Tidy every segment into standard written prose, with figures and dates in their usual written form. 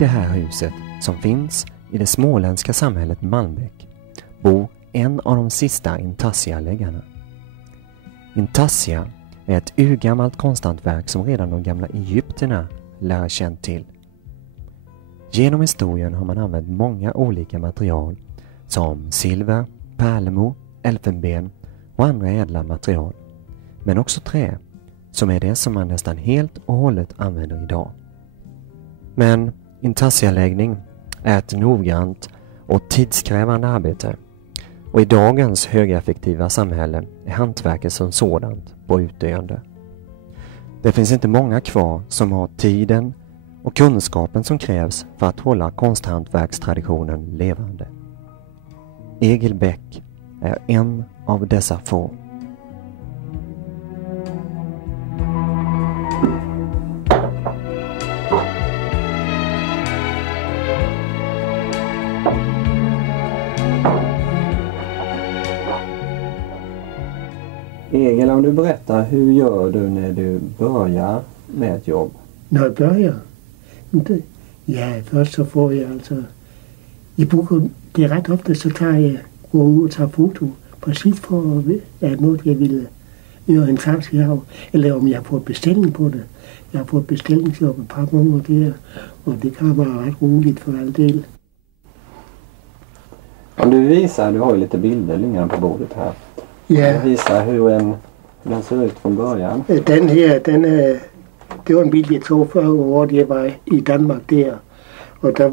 det här huset, som finns i det småländska samhället Malmbäck, bor en av de sista intarsialäggarna. Intarsia är ett urgammalt konsthantverk som redan de gamla egyptierna lär känt till. Genom historien har man använt många olika material som silver, pärlemor, elfenben och andra ädla material, men också trä, som är det som man nästan helt och hållet använder idag. Men intarsialäggning är ett noggrant och tidskrävande arbete, och i dagens högeffektiva samhälle är hantverket som sådant på utdöende. Det finns inte många kvar som har tiden och kunskapen som krävs för att hålla konsthantverkstraditionen levande. Egil Bäck är en av dessa få. Egil, om du berättar, hur gör du när du börjar med ett jobb? När jag börjar? Ja, först så får jag alltså... Det är rätt ofta så tar jag, går ut och tar foto precis för att något jag vill göra en taxi av. Eller om jag får beställning på det. Jag får beställningsjobb ett par gånger där, och det kan vara rätt roligt för all del. Om du visar, du har ju lite bilder liggande på bordet här. Ja. Visa hur den ser ut från början. Den här, det var en bild jag tog förra året jag var i Danmark där. Och där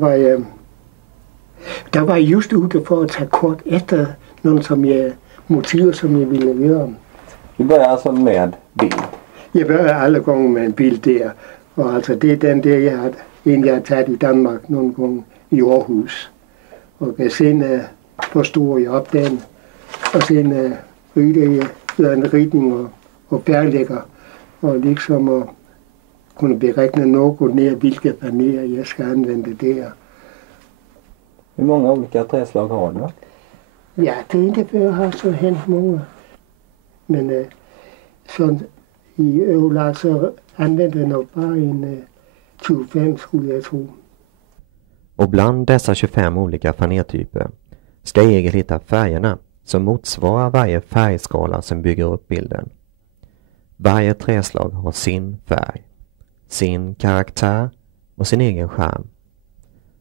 var jag just ute för att ta kort efter någon motiv som jag ville göra. Du börjar alltså med bild? Jag börjar alla gånger med en bild där. Och alltså det är den där jag har tagit i Danmark någon gång i Aarhus. Och sen förstår jag upp den. Och sen gör en ritning och färglägger. Och liksom att kunna beräkna något ner vilka paneler jag ska använda där. Hur många olika träslag har du? Ja, det är inte för att ha så hänt många. Men sånt i Öland så använder jag nog bara en 25 skulle jag tro. Och bland dessa 25 olika fanertyper ska Egil hitta färgerna som motsvarar varje färgskala som bygger upp bilden. Varje träslag har sin färg, sin karaktär och sin egen charm.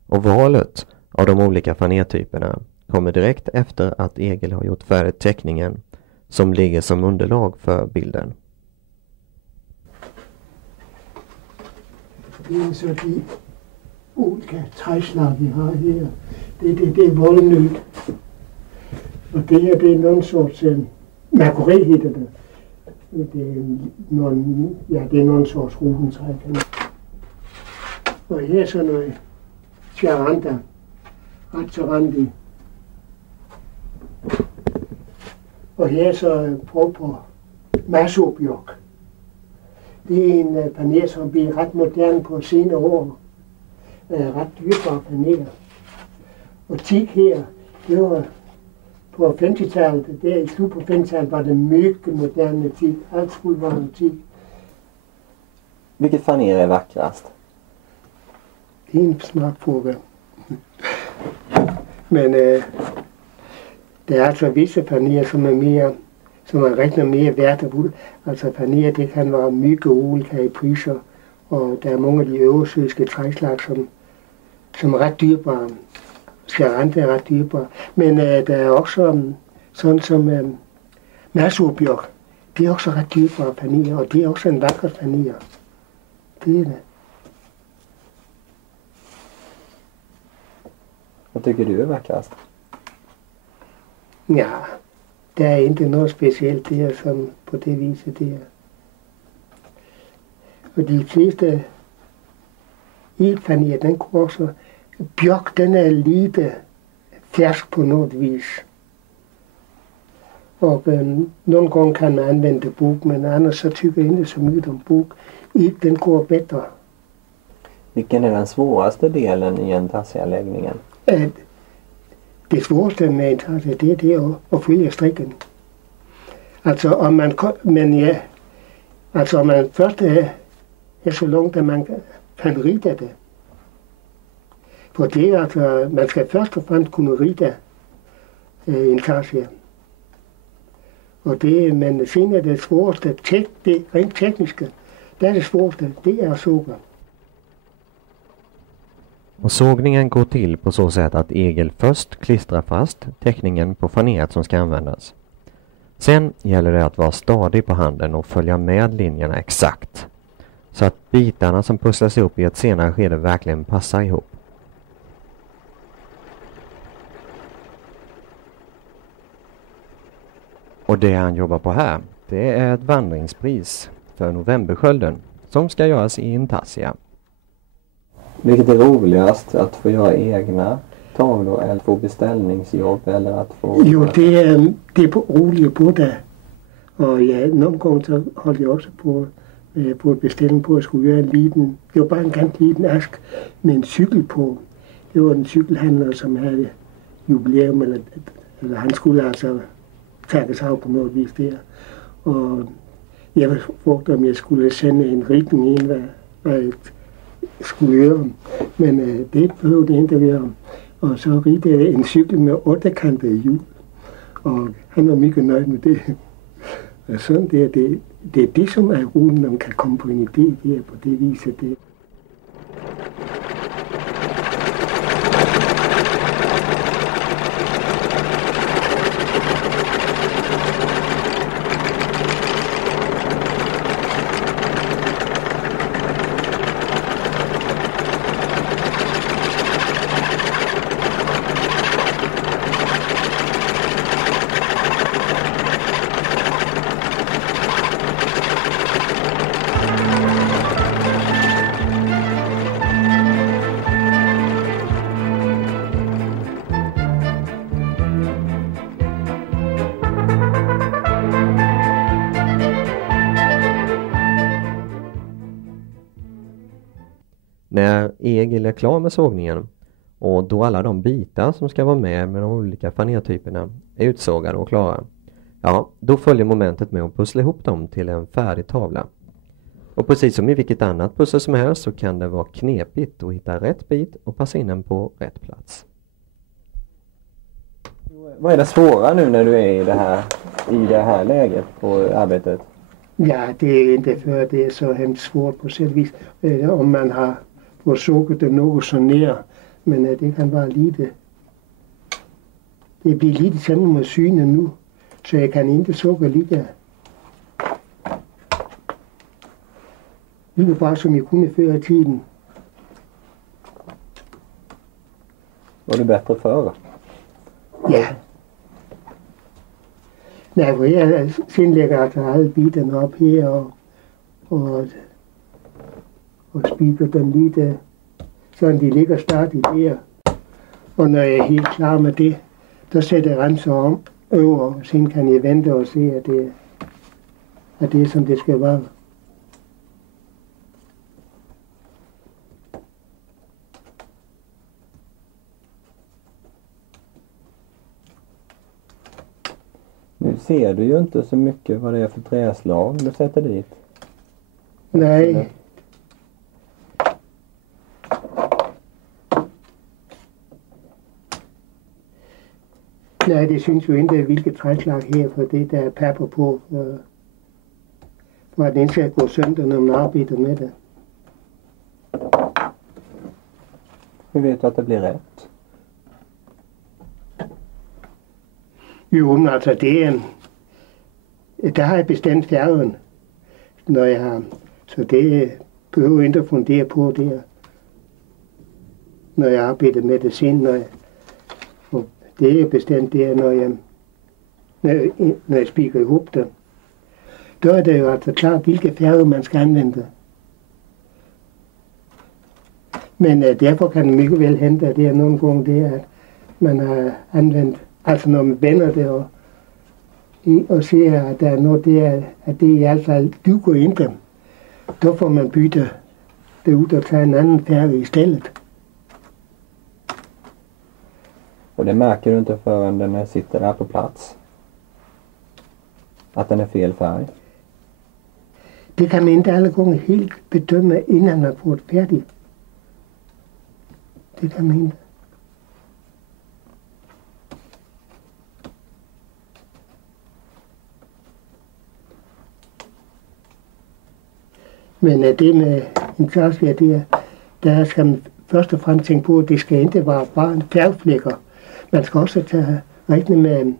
Och valet av de olika fanertyperna kommer direkt efter att Egil har gjort färdigt teckningen som ligger som underlag för bilden. Det är så de olika träslag vi har här. Det är vollnöt. Och det är någon sorts makeri heter det. Det är någon sorts rotentræ. Och her er så noget charanta, ret charandi. Og her er så prøv på massobjørk. Det er en paner, som bliver ret moderne på senere år. Ret dyrbare paneler. Og teak her, det var på 50-tallet, der i slut på 50-tallet var det mycket moderne teak. Allt skulle vara teak. Vilket faner är vackrast? Det är en smart fråga. Men det är alltså vissa paneler som man räknar mer värdefulla. Alltså paneler, det kan vara mycket olika i priser. Och det är många av de översöiska träslag som är rätt dyrbara. Charanta är rätt dyrbara. Men det är också sånt som massobjörk. Det är också rätt dyrbara paneler. Och det är också en vacker paner. Det är det. Vad tycker du är vackrast? Ja, det är inte något speciellt där som på det viset där. Och de flesta ilpaneler, den går också... Björk, den är lite färsk på något vis. Och någon gång kan man använda bok, men annars så tycker jag inte så mycket om bok. Den går bättre. Vilken är den svåraste delen i intarsialäggningen? Det svåraste med intarsia, det är att följa stricken. Alltså om man först är så långt att man kan rita det. For det er altså, man skal først og fremmest kunne ride intarsia. Og det, men senere det svåreste, det rent tekniske, det er det svåreste, det är såga. Och sågningen går till på så sätt att Egil först klistrar fast teckningen på faneret som ska användas. Sen gäller det att vara stadig på handen och följa med linjerna exakt, så att bitarna som pusslas ihop i ett senare skede verkligen passar ihop. Och det han jobbar på här, det är ett vandringspris för Novemberskölden som ska göras i Intassia. Vilket är roligast, att få göra egna tavlor eller få beställningsjobb eller att få... Jo, det är roligt både. Og ja, nogle gange så holdt jeg også på et bestelling på at skulle gøre en liten, det var bare en ganske liten ask med en cykel på. Det var en cykelhandler, som havde jubilæum, eller han skulle altså tages af på noget vis der. Og jeg frugte, om jeg skulle sende en ritning ind, hvad jeg skulle gøre. Men det behøvede det ikke at gøre. Og så ridte jeg en cykel med 8-kantede hjul. Og han var mega nøjd med det. Og sådan det er det, som er roden, man kan komme på en idé der på det vis, at det. När Egil är klar med sågningen och då alla de bitar som ska vara med de olika fanertyperna är utsågade och klara, ja, då följer momentet med att pussla ihop dem till en färdig tavla. Och precis som i vilket annat pussel som helst så kan det vara knepigt att hitta rätt bit och passa in den på rätt plats. Vad är det svåra nu när du är i det här läget på arbetet? Ja, det är inte för det är så hemskt svårt på sätt vis. Om man har fått sågat det något så ner. Men det kan vara lite. Det blir lite sämre med synen nu. Så jag kan inte såga lika bra som jag kunde förr i tiden. Var det bättre förr? Ja. Nej, for jeg sen lægger altså alle biterne op her og spiker dem lige sådan de ligger stadig der. Og når jeg er helt klar med det, så sætter jeg renser om over, og sen kan jeg vente og se, at det er som det skal være. Nu ser du ju inte så mycket vad det är för träslag du sätter dit. Nej. Nej, det synes jo ikke, hvilket træslag her, for det der er papper på, for at den ikke skal gå sønder, når man arbejder med det. Hur vet du att det blir rätt? Jo, men altså der har jeg bestemt færgen, når jeg har, så det behøver ikke at fundere på det, når jeg arbejder med det sen, og det er bestemt det, når jeg spiker ihop det. Der er det jo altså klart, hvilke færger man skal anvende. Men derfor kan det mycket vel hente, at det er nogle gange det, at man har anvendt. Altså når man vender det og ser, at der er noget der, at det i hvert fald duer ikke, så får man bytte det ud og tage en anden færge i stedet. Och det märker du inte förrän den sitter där på plats? Att den är fel färg? Det kan man ikke alle gange helt bedømme, inden man får det færdigt. Det kan man ikke. Men det med Intarsia, der skal man først og fremmest tænke på, at det skal ikke være bare færgflækker. Man skal også tage regne med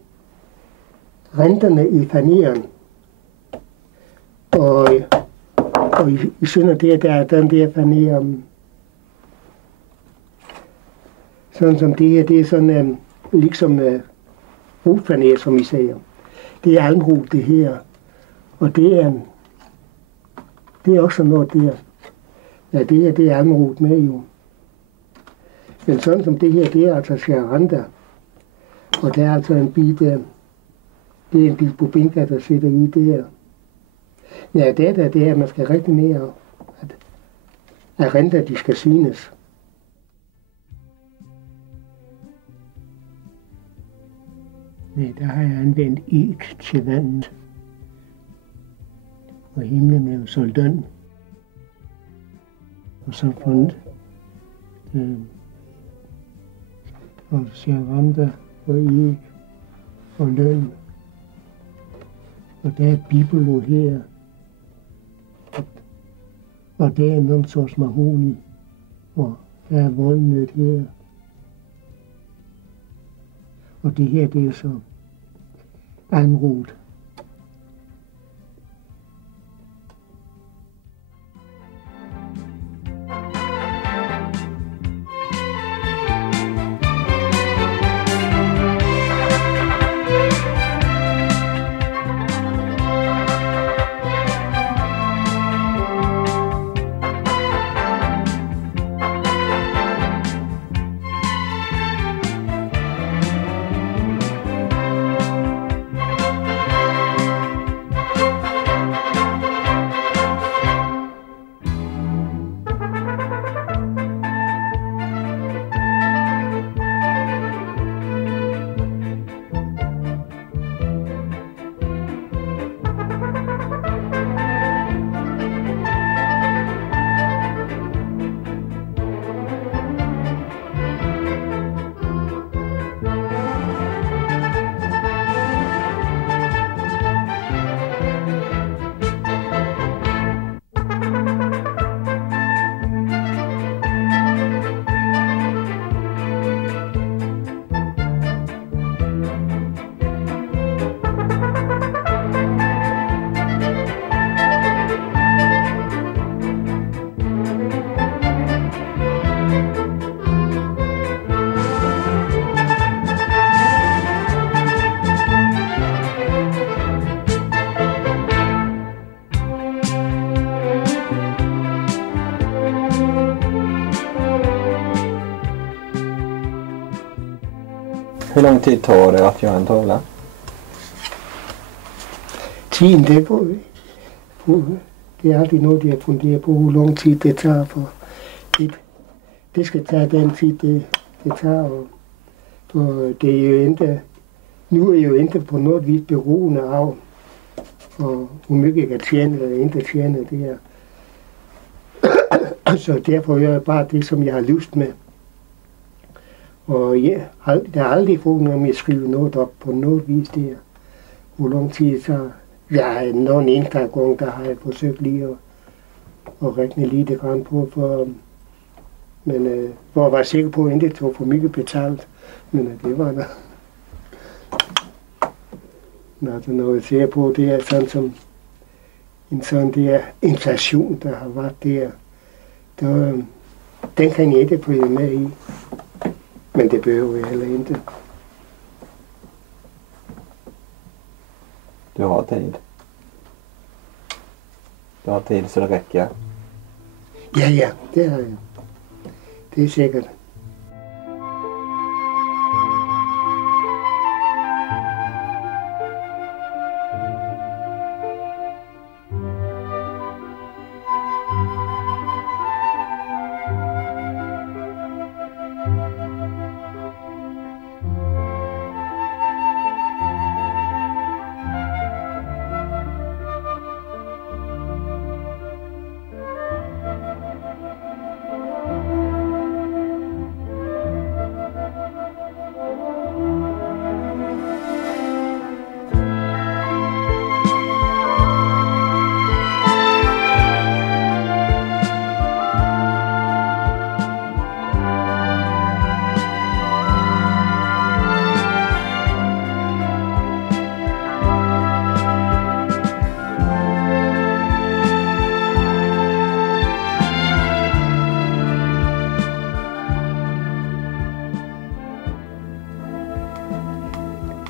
renterne i fanieren. Og i synd det, der er den der fanier, sådan som det her, det er sådan ligesom rotfanier, som I siger. Det er almrot, det her. Og det er også noget der. Ja, det her, det er almrot med jo. Men sådan som det her, det er altså charanta. Og der er altså en bit, det er en bit bobinka, der sidder i der. Ja, det er, at man skal rigtig mere, at renter, de skal synes. Nej, der har jeg anvendt ek til vandet. Og himlen er jo soldan. Og så fundet og charanta og ek og løn. Og der er bibelo her. Og der er nogen sorts mahoni. Og der er voldnød her. Og det her, det er så almrot. Hur lång tid tar det att göra en tavla? Tiden, det er aldrig noget, jeg funderer på, hvor lang tid det tager for. Det skal tage den tid, det tager. Og det er jo ikke, nu er jeg jo ikke på noget vis beroende af, og hvor mycket jeg kan tjene eller ikke tjene det her. Så derfor gør jeg bare det, som jeg har lyst med. Og ja, der er aldrig foran, om jeg skriver noget op på noget vis der. Hvor lang tid så. Ja, nogen enkelt gang, der har jeg forsøgt lige at regne lidt grann på, men for at være sikker på, at jeg ikke tog for mye betalt. Men det var der. Altså, når jeg ser på, det er sådan som en sådan der inflation, der har været der, den kan jeg ikke følge med i. Men det behøver jeg heller ikke. Du har tid. Du har tid så det räcker. Ja, det har jeg. Det er sikkert.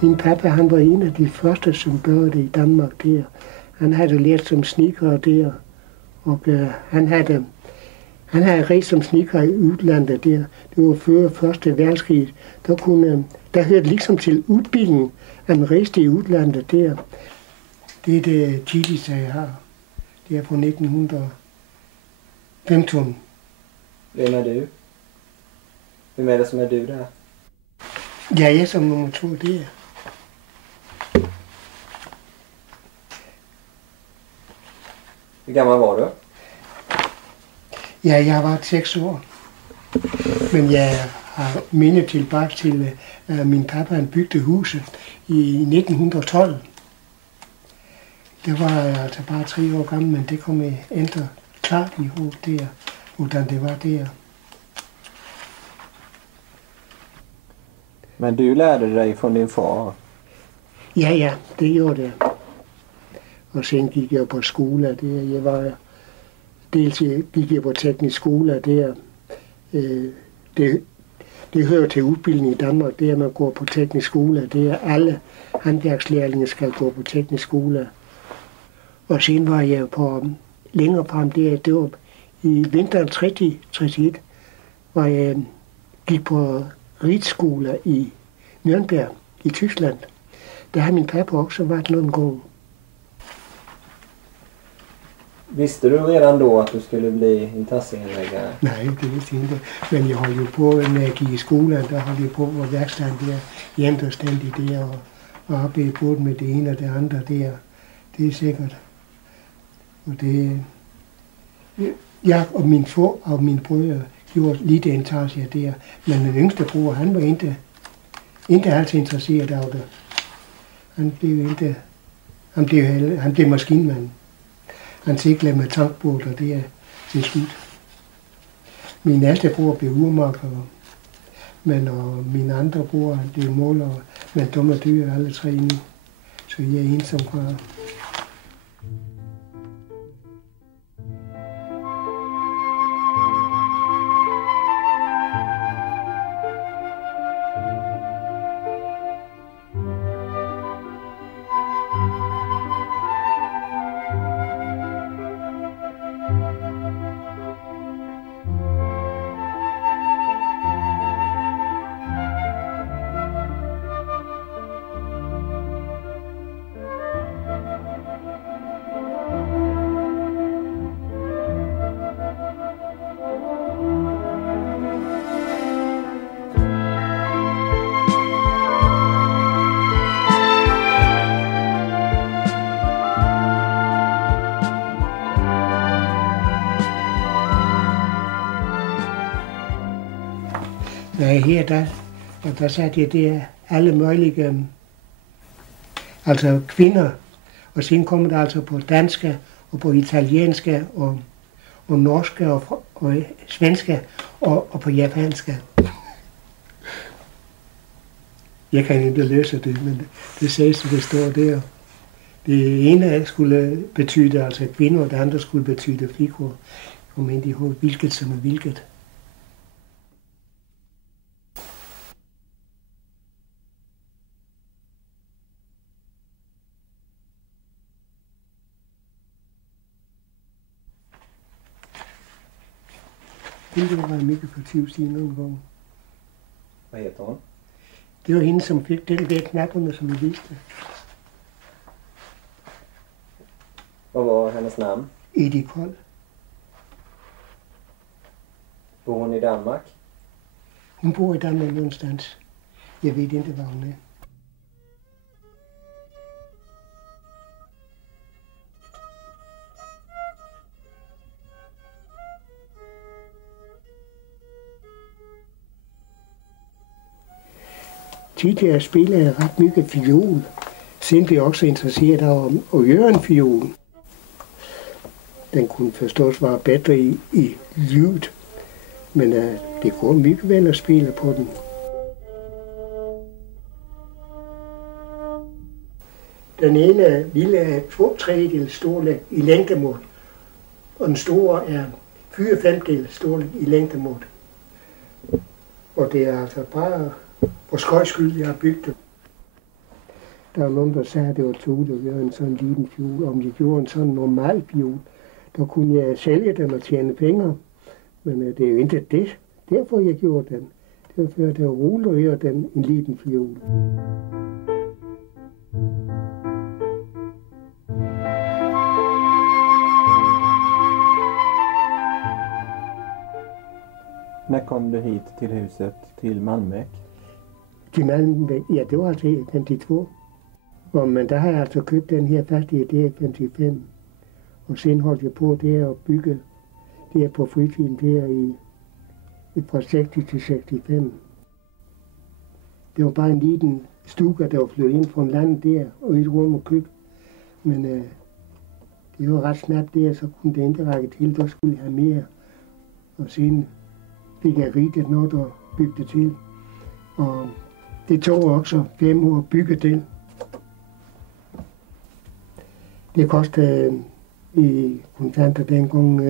Min pappa, han var en af de første, som gjorde det i Danmark der. Han havde lært som sneaker der, og han havde rejst som sneaker i udlandet der. Det var før 1. verdenskrig. Der hørte ligesom til udbildning, at man rejste i udlandet der. Det er det tidligste, jeg har. Det er fra 1915. Hvem er du? Hvem er det, som er du der? Ja, jeg som nummer 2 der. Hvor gammel var du? Ja, jeg var 6 år. Men jeg har mindet tilbage til, at min pappa han byggede huset i 1912. Der var jeg altså bare 3 år gammel, men det kom jeg ændre klart i hovedet der, hvordan det var der. Men du lærte dig fra din far? Ja, det gjorde det. Og sen gik jeg på skole der. Dels gik jeg på teknisk skole der. Det hører til udbildning i Danmark, det er, at man går på teknisk skole. Det er alle håndværkslærlinge skal gå på teknisk skole. Og sen var jeg på længere frem der, det var i vinteren 30-31, hvor jeg gik på ridskole i Nürnberg i Tyskland. Der har min pappa også været nogle gange. Visste du redan då att du skulle bli intasseanläggare? Nej, det vidste jeg ikke. Men jeg holdt jo på, når jeg gik i skolen, der holdt jeg på på værkstedet der, jævnstændigt der, og arbejdede både med det ene og det andre der. Det er sikkert. Og det... Jeg og min far og mine brødre gjorde lidt intarsier der, men den yngste bror, han var ikke altid interesseret af det. Han blev maskinmand. Han siklede med tankbåd, og det er til slut. Min næste bror blev urmaker, og min andre bror, han blev måler, men de er døde alle 3 nu. Så jeg er ensom fra. Nej, her der satte jeg der alle mulige, altså kvinder, og siden kommer der altså på danske, og på italienske, og norske, og svenske, og på japanske. Jeg kan ikke læse det, men det sæs, det står der. Det ene skulle betyde altså kvinder, og det andre skulle betyde figur. Og men de har hvilket som er hvilket. Det var Mikkel for 20 siden nogle gange. Hvad heter hun? Det var hende, som fik det der knapperne, som vi viste. Hvad var hendes navn? Edith Kold. Bor hun i Danmark? Hun bor i Danmark någonstans. Jeg ved ikke, hvad hun er. Tidligere spillede jeg ret mye fiol. Siden blev jeg også interesseret af at gøre en fiol. Den kunne forstås være bedre i lyd, men det går mye vel at spille på den. Den ene lille er 2/3 storlæg i længdemål, og den store er 4/5 storlæg i længdemål. Og det er altså bare for skøjs skyld, jeg har bygget det. Der var nogen, der sagde, at det var tåligt at gøre en sådan liten fiol. Om jeg gjorde en sådan normal fiol, der kunne jeg sælge den og tjene penge. Men det er jo ikke det. Derfor jeg gjorde den. Det var for, at det var roligt at gøre den en liten fiol. När kom du hit till huset, till Malmbäck? Til Malmbæk, ja, det var altså i 52. Men der har jeg altså købt den her fastighed, det er 55. Og sen holdt jeg på der og bygge der på fritiden der fra 60 til 65. Det var bare en liten stue, der var flyttet ind fra landet der, og et rum og køb. Men det var ret snart der, så kunne det ikke række til, der skulle jeg have mere. Og sen fik jeg rigtigt noget at bygge det til. Og det tog også 5 år at bygge det. Det kostede i kontanter dengang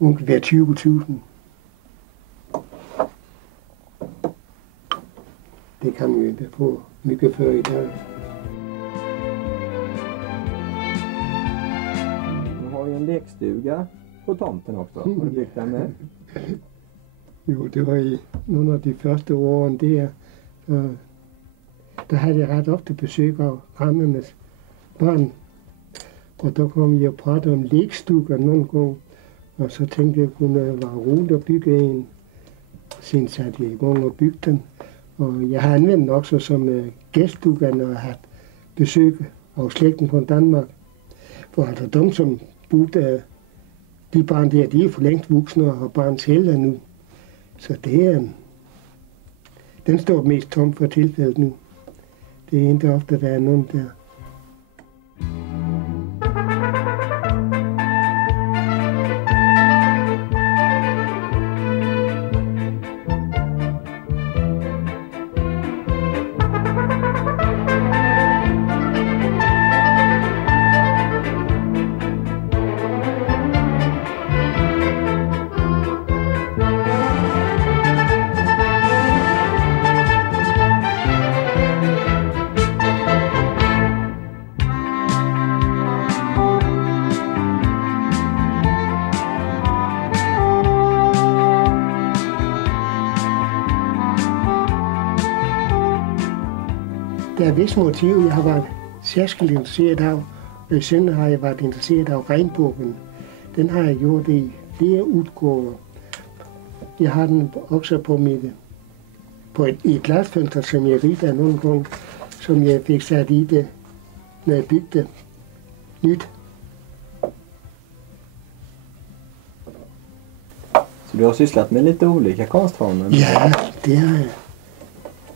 ungefær 20.000. Det kan man jo ikke få mycket før i dag. Du har ju en lekstuga på tomten också. Har du byggt den med? Jo, det var i nogle af de første årene der. Der havde jeg ret ofte besøg af rammernes børn. Og der kom jeg og pratede om lekstuer nogle gange. Og så tænkte jeg, at det kunne være roligt at bygge en. Siden satte jeg i gang og bygge den. Og jeg har anvendt den også som gæststuer, når jeg har haft besøg af slægten fra Danmark. For altså dem, som boede de barn der, de er for længst voksne og har barns helder nu. Så det er, den står mest tom for tilfældet nu. Det er ikke ofte, der er nogen der. Der er visse motiver, jeg har været særskilt interesseret af. Og i søndag har jeg været interesseret af regnbukken. Den har jeg gjort i flere udgaver. Jeg har den også på et glasfønster, som jeg rigte af nogle gange, som jeg fik sat i det, når jeg bygde nyt. Så du har sysslat med lite olika konstformer? Ja, det har jeg.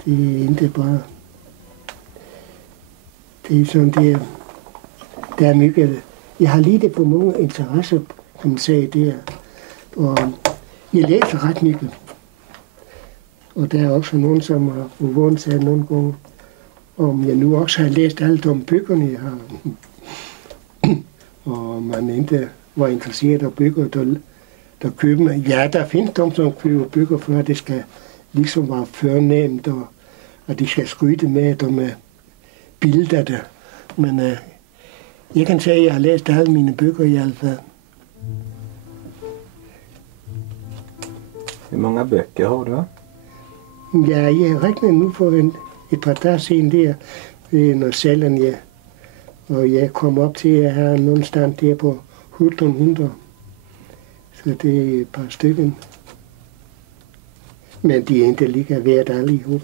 Det er ikke bare... Det er sådan, der er mycket. Jeg har lidt for mange interesser, som man sagde der. Og jeg læser ret mycket. Og der er også nogen, som har forvundet sig nogle gange, om jeg nu også har læst alt om bøgerne, jeg har. Og man ikke var interesseret af bøger, der køber mig. Ja, der findes dem, som køber bøger, før det skal ligesom være førnemt, og de skal skryde med, at de er billeder der. Men jeg kan sige, at jeg har læst alle mine bøger i hvert fald. Hur många böcker har du? Ja, jeg har regnet nu for et par dage siden der, når salen jeg. Og jeg kom op til at have nogen stand der på 1700. Så det er et par stykker. Men de er ikke lige værd alle ihop.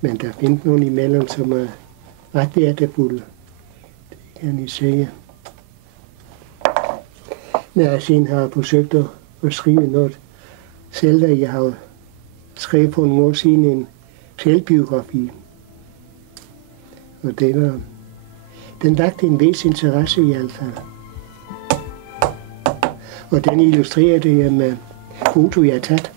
Men der findes nogle imellem, som er ret værdefulde. Det kan I sige. Når jeg siden har forsøgt at skrive noget selv, jeg har skrevet for nogle år siden en selvbiografi. Og den vakte en vis interesse i hvert fald. Og den illustrerede jeg med foto, jeg har taget.